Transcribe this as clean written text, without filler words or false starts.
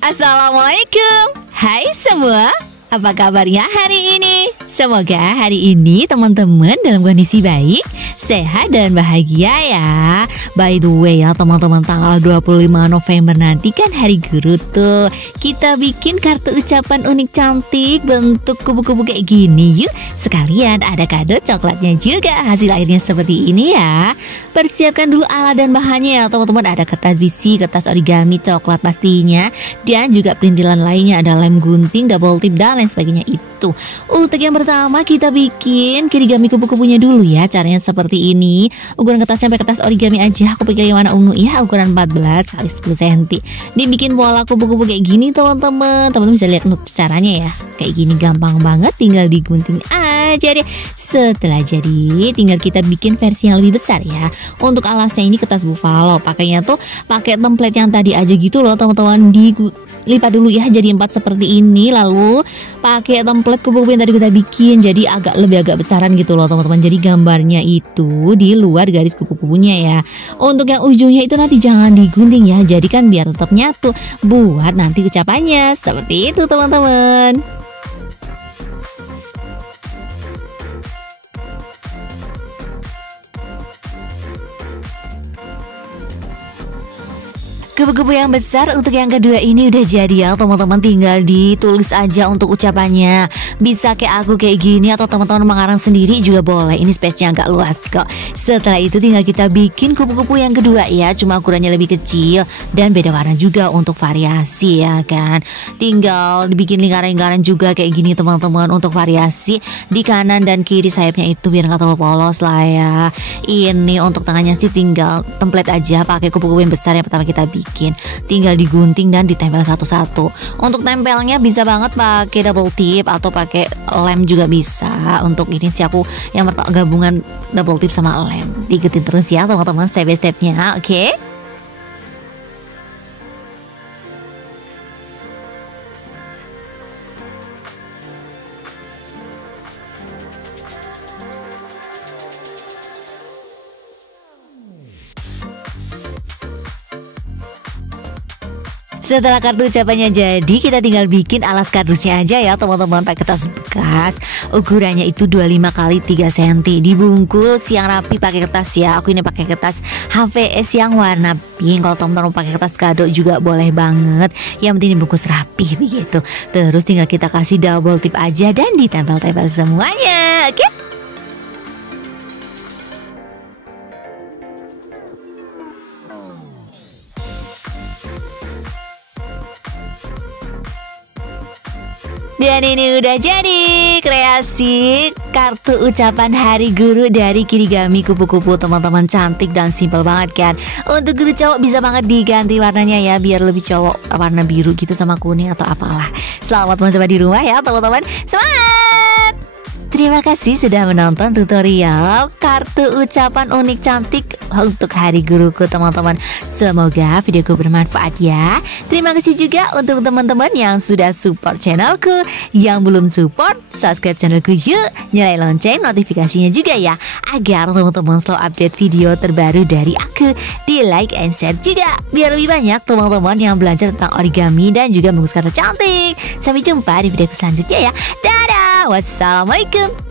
Assalamualaikum. Hai semua, apa kabarnya hari ini? Semoga hari ini teman-teman dalam kondisi baik, sehat dan bahagia ya. By the way ya teman-teman, tanggal 25 November nanti kan hari guru tuh. Kita bikin kartu ucapan unik cantik bentuk kubu-kubu kayak gini yuk. Sekalian ada kado coklatnya juga. Hasil akhirnya seperti ini ya. Persiapkan dulu alat dan bahannya ya teman-teman. Ada kertas besi, kertas origami, coklat pastinya, dan juga perintilan lainnya. Ada lem gunting, double tip dan lain sebagainya itu. Untuk yang pertama kita bikin origami kupu-kupunya dulu ya. Caranya seperti ini. Ukuran kertas sampai kertas origami aja. Aku pilih yang warna ungu ya, ukuran 14 x 10 cm. Dibikin pola kupu-kupu kayak gini teman-teman. Teman-teman bisa lihat caranya ya. Kayak gini gampang banget, tinggal digunting aja deh. Setelah jadi, tinggal kita bikin versi yang lebih besar ya. Untuk alasnya ini kertas buffalo. Pakainya tuh pakai template yang tadi aja gitu loh teman-teman. Lipat dulu ya jadi 4 seperti ini, lalu pakai template kupu-kupu yang tadi kita bikin, jadi agak besaran gitu loh teman-teman. Jadi gambarnya itu di luar garis kupu-kupunya ya. Untuk yang ujungnya itu nanti jangan digunting ya, jadi kan biar tetap nyatu buat nanti ucapannya. Seperti itu teman-teman. Kupu-kupu yang besar untuk yang kedua ini udah jadi ya teman-teman, tinggal ditulis aja untuk ucapannya. Bisa kayak aku kayak gini atau teman-teman mengarang sendiri juga boleh. Ini space-nya agak luas kok. Setelah itu tinggal kita bikin kupu-kupu yang kedua ya, cuma ukurannya lebih kecil dan beda warna juga untuk variasi ya kan. Tinggal dibikin lingkaran-lingkaran juga kayak gini teman-teman untuk variasi di kanan dan kiri sayapnya itu biar nggak terlalu polos lah ya. Ini untuk tangannya sih tinggal template aja pakai kupu-kupu yang besar yang pertama kita bikin. Tinggal digunting dan ditempel satu-satu. Untuk tempelnya bisa banget pakai double tip atau pakai lem juga bisa. Untuk ini sih aku yang gabungan double tip sama lem. Ikutin terus ya teman-teman step by stepnya, oke? Setelah kartu ucapannya jadi, kita tinggal bikin alas kardusnya aja ya teman-teman. Pakai kertas bekas, ukurannya itu 25 x 3 cm. Dibungkus yang rapi pakai kertas ya. Aku ini pakai kertas HVS yang warna pink. Kalau teman-teman pakai kertas kado juga boleh banget. Yang penting dibungkus rapi begitu. Terus tinggal kita kasih double tip aja dan ditempel-tempel semuanya, oke? Dan ini udah jadi kreasi kartu ucapan hari guru dari Kirigami kupu-kupu teman-teman. Cantik dan simple banget kan. Untuk guru cowok bisa banget diganti warnanya ya, biar lebih cowok warna biru gitu sama kuning atau apalah. Selamat mencoba di rumah ya teman-teman. Semangat! Terima kasih sudah menonton tutorial kartu ucapan unik cantik untuk hari guruku teman-teman. Semoga videoku bermanfaat ya. Terima kasih juga untuk teman-teman yang sudah support channelku. Yang belum support, subscribe channelku yuk. Nyalain lonceng notifikasinya juga ya, agar teman-teman selalu update video terbaru dari aku. Di like and share juga, biar lebih banyak teman-teman yang belajar tentang origami dan juga mengguskan cantik. Sampai jumpa di videoku selanjutnya ya. Dadah, wassalamualaikum.